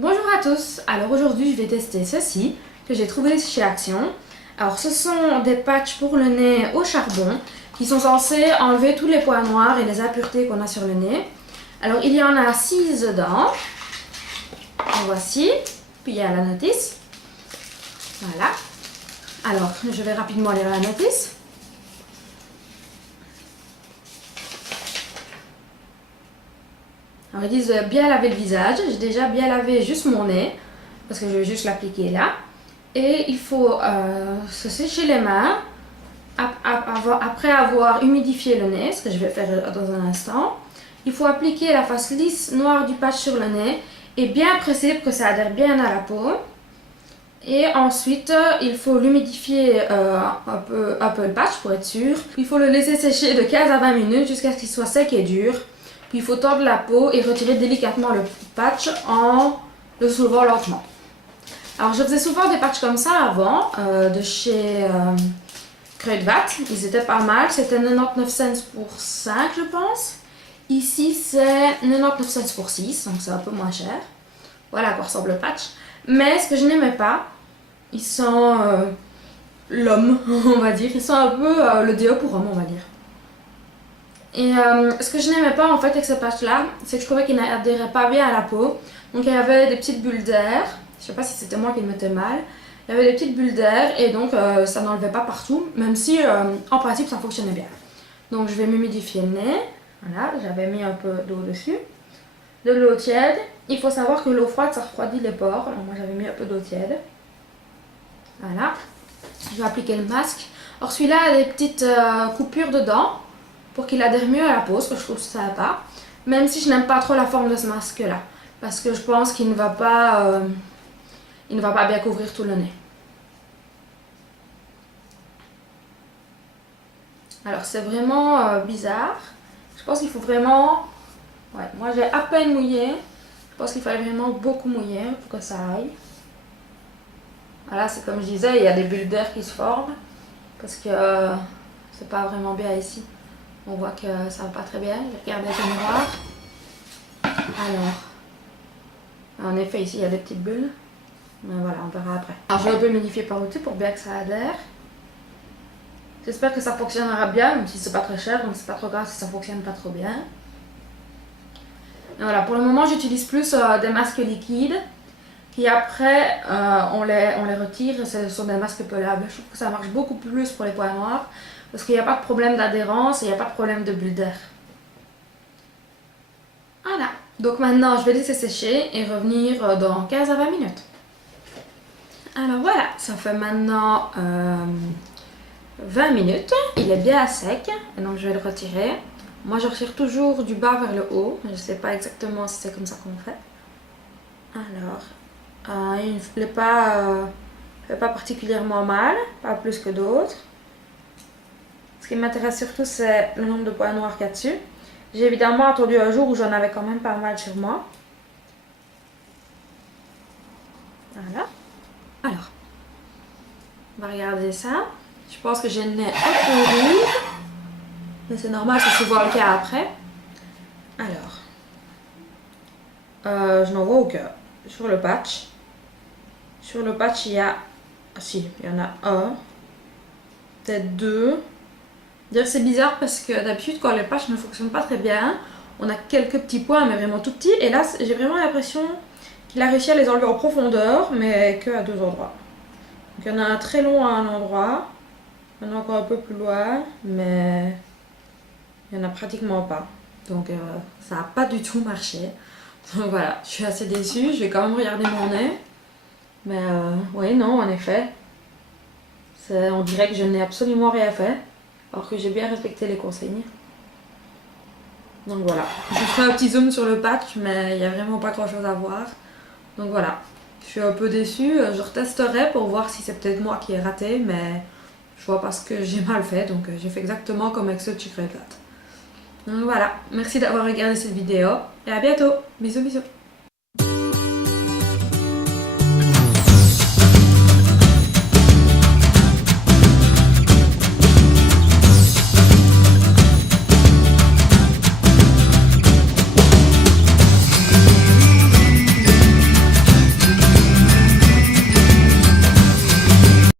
Bonjour à tous, alors aujourd'hui je vais tester ceci que j'ai trouvé chez Action. Alors ce sont des patchs pour le nez au charbon qui sont censés enlever tous les points noirs et les impuretés qu'on a sur le nez. Alors il y en a 6 dedans, en voici, puis il y a la notice. Voilà, alors je vais rapidement lire la notice. Alors ils disent bien laver le visage, j'ai déjà bien lavé juste mon nez, parce que je vais juste l'appliquer là. Et il faut se sécher les mains après avoir humidifié le nez, ce que je vais faire dans un instant. Il faut appliquer la face lisse noire du patch sur le nez et bien presser pour que ça adhère bien à la peau. Et ensuite, il faut l'humidifier un peu le patch pour être sûr. Il faut le laisser sécher de 15 à 20 minutes jusqu'à ce qu'il soit sec et dur. Puis il faut tordre la peau et retirer délicatement le patch en le soulevant lentement. Alors je faisais souvent des patchs comme ça avant, de chez Kruidvat. Ils étaient pas mal, c'était 99 cents pour 5 je pense. Ici c'est 99 cents pour 6, donc c'est un peu moins cher. Voilà à quoi ressemble le patch. Mais ce que je n'aimais pas, ils sont l'homme, on va dire. Ils sont un peu le déo pour homme, on va dire. Et ce que je n'aimais pas en fait avec ce patch là, c'est que je trouvais qu'il n'adhérait pas bien à la peau. Donc il y avait des petites bulles d'air. Je sais pas si c'était moi qui le mettais mal. Il y avait des petites bulles d'air et donc ça n'enlevait pas partout, même si en principe ça fonctionnait bien. Donc je vais m'humidifier le nez. Voilà, j'avais mis un peu d'eau dessus. De l'eau tiède. Il faut savoir que l'eau froide ça refroidit les pores. Alors moi j'avais mis un peu d'eau tiède. Voilà. Je vais appliquer le masque. Alors celui-là a des petites coupures dedans pour qu'il adhère mieux à la peau, ce que je trouve sympa. Même si je n'aime pas trop la forme de ce masque là. Parce que je pense qu'il ne va pas bien couvrir tout le nez. Alors c'est vraiment bizarre. Je pense qu'il faut vraiment... Ouais, moi j'ai à peine mouillé. Je pense qu'il fallait vraiment beaucoup mouiller pour que ça aille. Voilà, c'est comme je disais, il y a des bulles d'air qui se forment. Parce que c'est pas vraiment bien ici. On voit que ça va pas très bien. Je vais regarder avec le miroir. Alors, en effet ici il y a des petites bulles. Mais voilà, on verra après. Alors je vais un peu humidifier par au-dessus pour bien que ça adhère. J'espère que ça fonctionnera bien, même si c'est pas très cher, donc c'est pas trop grave si ça fonctionne pas trop bien. Et voilà, pour le moment j'utilise plus des masques liquides qui après on les retire et ce sont des masques pelables. Je trouve que ça marche beaucoup plus pour les points noirs parce qu'il n'y a pas de problème d'adhérence et il n'y a pas de problème de bulles d'air. Voilà, donc maintenant je vais laisser sécher et revenir dans 15 à 20 minutes. Alors voilà, ça fait maintenant 20 minutes. Il est bien sec, et donc je vais le retirer. Moi je retire toujours du bas vers le haut. Je ne sais pas exactement si c'est comme ça qu'on fait. Alors, il ne fait pas particulièrement mal, pas plus que d'autres. Ce qui m'intéresse surtout c'est le nombre de points noirs qu'il y a dessus. J'ai évidemment attendu un jour où j'en avais quand même pas mal sur moi. Voilà. Alors, on va regarder ça. Je pense que j'ai le nez un peu rouge. Mais c'est normal, c'est souvent le cas après. Alors, je n'en vois aucun. Sur le patch. Sur le patch, il y a... Ah si, il y en a un. Peut-être deux. D'ailleurs, c'est bizarre parce que d'habitude, quand les patchs ne fonctionnent pas très bien, on a quelques petits points, mais vraiment tout petits. Et là, j'ai vraiment l'impression qu'il a réussi à les enlever en profondeur, mais que à deux endroits. Donc il y en a un très long à un endroit. Il y en a encore un peu plus loin, mais il n'y en a pratiquement pas. Donc ça n'a pas du tout marché. Donc voilà, je suis assez déçue. Je vais quand même regarder mon nez. Mais oui, non, en effet. On dirait que je n'ai absolument rien fait. Alors que j'ai bien respecté les consignes. Donc voilà. Je ferai un petit zoom sur le patch, mais il n'y a vraiment pas grand chose à voir. Donc voilà. Je suis un peu déçue. Je retesterai pour voir si c'est peut-être moi qui ai raté, mais je vois pas ce que j'ai mal fait. Donc j'ai fait exactement comme avec ceux de chez Kruidvat. Donc voilà. Merci d'avoir regardé cette vidéo et à bientôt. Bisous bisous.